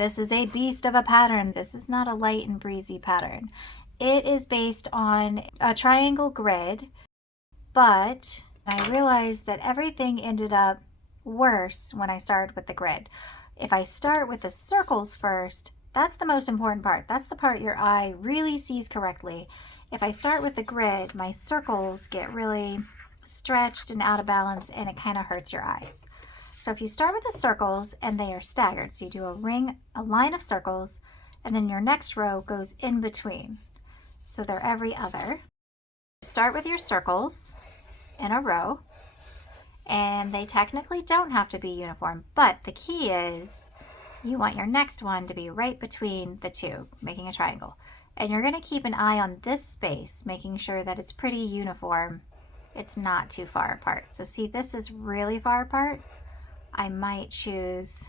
This is a beast of a pattern. This is not a light and breezy pattern. It is based on a triangle grid, but I realized that everything ended up worse when I started with the grid. If I start with the circles first, that's the most important part. That's the part your eye really sees correctly. If I start with the grid, my circles get really stretched and out of balance, and it kind of hurts your eyes. So if you start with the circles and they are staggered, so you do a line of circles, and then your next row goes in between. So they're every other. Start with your circles in a row, and they technically don't have to be uniform, but the key is you want your next one to be right between the two, making a triangle. And you're going to keep an eye on this space, making sure that it's pretty uniform. It's not too far apart. So see, this is really far apart. I might choose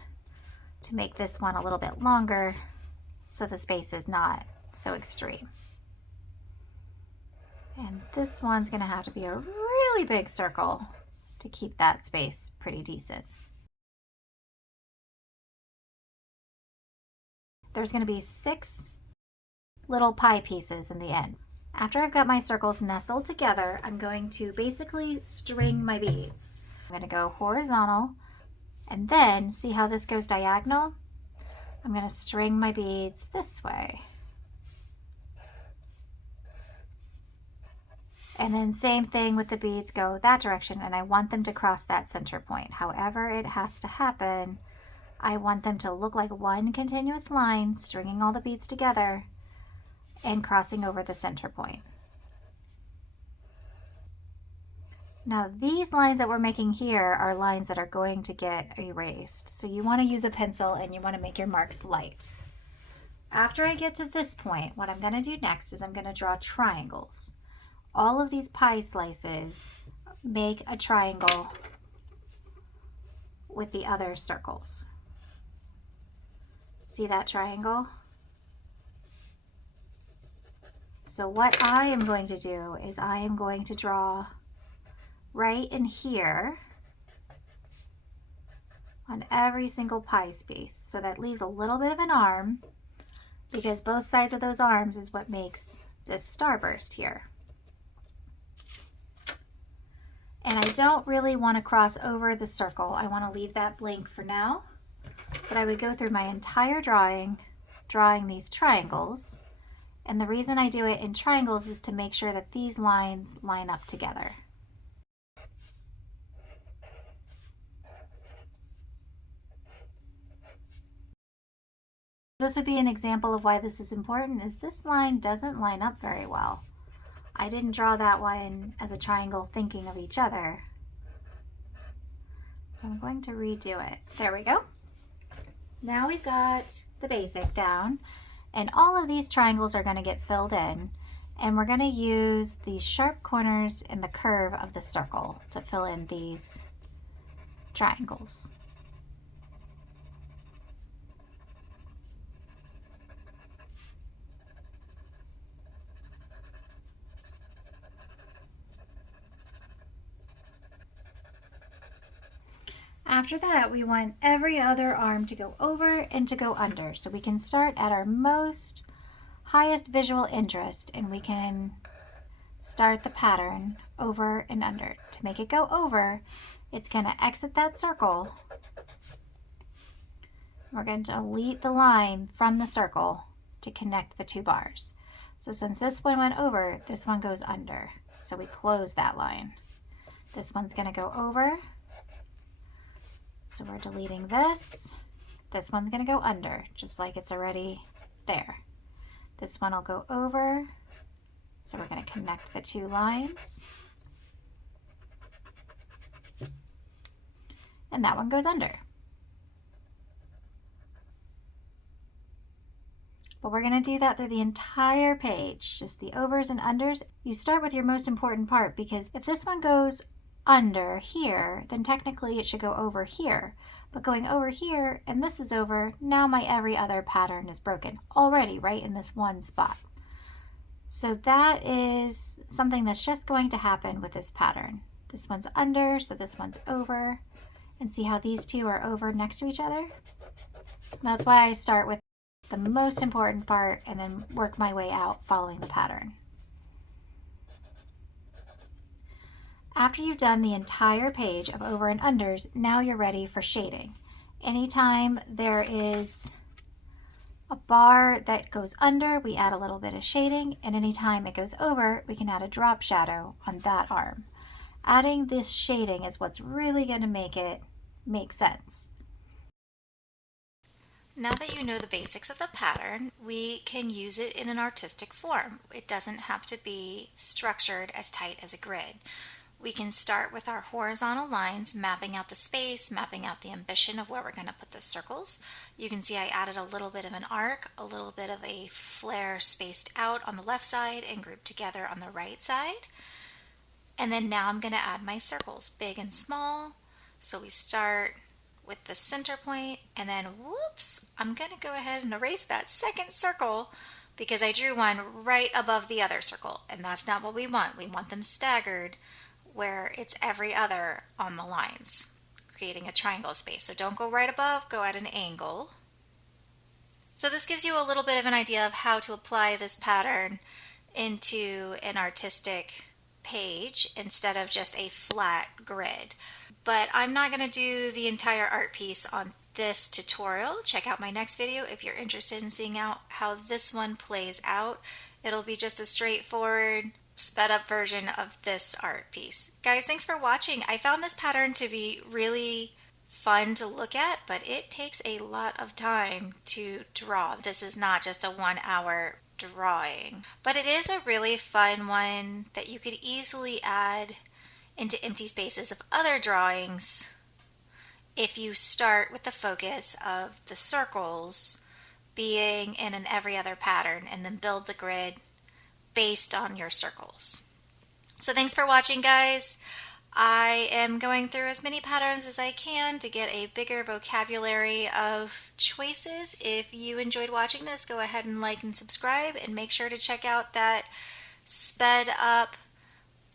to make this one a little bit longer so the space is not so extreme. And this one's going to have to be a really big circle to keep that space pretty decent. There's going to be 6 little pie pieces in the end. After I've got my circles nestled together, I'm going to basically string my beads. I'm going to go horizontal, and then see how this goes diagonal? I'm going to string my beads this way. And then same thing with the beads, go that direction, and I want them to cross that center point. However it has to happen, I want them to look like one continuous line, stringing all the beads together and crossing over the center point. Now these lines that we're making here are lines that are going to get erased. So you want to use a pencil and you want to make your marks light. After I get to this point, what I'm going to do next is I'm going to draw triangles. All of these pie slices make a triangle with the other circles. See that triangle? So what I am going to do is I am going to draw right in here on every single pie space. So that leaves a little bit of an arm, because both sides of those arms is what makes this starburst here. And I don't really want to cross over the circle. I want to leave that blank for now. But I would go through my entire drawing, drawing these triangles. And the reason I do it in triangles is to make sure that these lines line up together. This would be an example of why this is important, is this line doesn't line up very well. I didn't draw that one as a triangle thinking of each other. So I'm going to redo it. There we go. Now we've got the basic down, and all of these triangles are going to get filled in, and we're going to use these sharp corners in the curve of the circle to fill in these triangles. After that, we want every other arm to go over and to go under. So we can start at our most highest visual interest, and we can start the pattern over and under. To make it go over, it's going to exit that circle. We're going to delete the line from the circle to connect the 2 bars. So since this one went over, this one goes under. So we close that line. This one's going to go over. So we're deleting this. This one's going to go under, just like it's already there. This one will go over. So we're going to connect the 2 lines. And that one goes under. But we're going to do that through the entire page, just the overs and unders. You start with your most important part, because if this one goes under here, then technically it should go over here. But going over here, and this is over, now my every other pattern is broken already right in this one spot. So that is something that's just going to happen with this pattern. This one's under, so this one's over. And see how these two are over next to each other? That's why I start with the most important part and then work my way out following the pattern. After you've done the entire page of over and unders, now you're ready for shading. Anytime there is a bar that goes under, we add a little bit of shading, and anytime it goes over, we can add a drop shadow on that arm. Adding this shading is what's really going to make it make sense. Now that you know the basics of the pattern, we can use it in an artistic form. It doesn't have to be structured as tight as a grid. We can start with our horizontal lines, mapping out the space, mapping out the ambition of where we're going to put the circles. You can see I added a little bit of an arc, a little bit of a flare spaced out on the left side and grouped together on the right side. And then now I'm going to add my circles, big and small. So we start with the center point, and then whoops, I'm going to go ahead and erase that second circle because I drew one right above the other circle, and that's not what we want. We want them staggered where it's every other on the lines, creating a triangle space. So don't go right above, go at an angle. So this gives you a little bit of an idea of how to apply this pattern into an artistic page instead of just a flat grid. But I'm not going to do the entire art piece on this tutorial. Check out my next video if you're interested in seeing out how this one plays out. It'll be just a straightforward sped up version of this art piece. Guys, thanks for watching. I found this pattern to be really fun to look at, but it takes a lot of time to draw. This is not just a 1 hour drawing, but it is a really fun one that you could easily add into empty spaces of other drawings if you start with the focus of the circles being in an every other pattern and then build the grid based on your circles. So thanks for watching, guys. I am going through as many patterns as I can to get a bigger vocabulary of choices. If you enjoyed watching this, go ahead and like and subscribe, and make sure to check out that sped up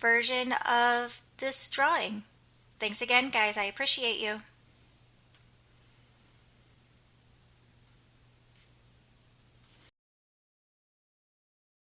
version of this drawing. Thanks again, guys. I appreciate you.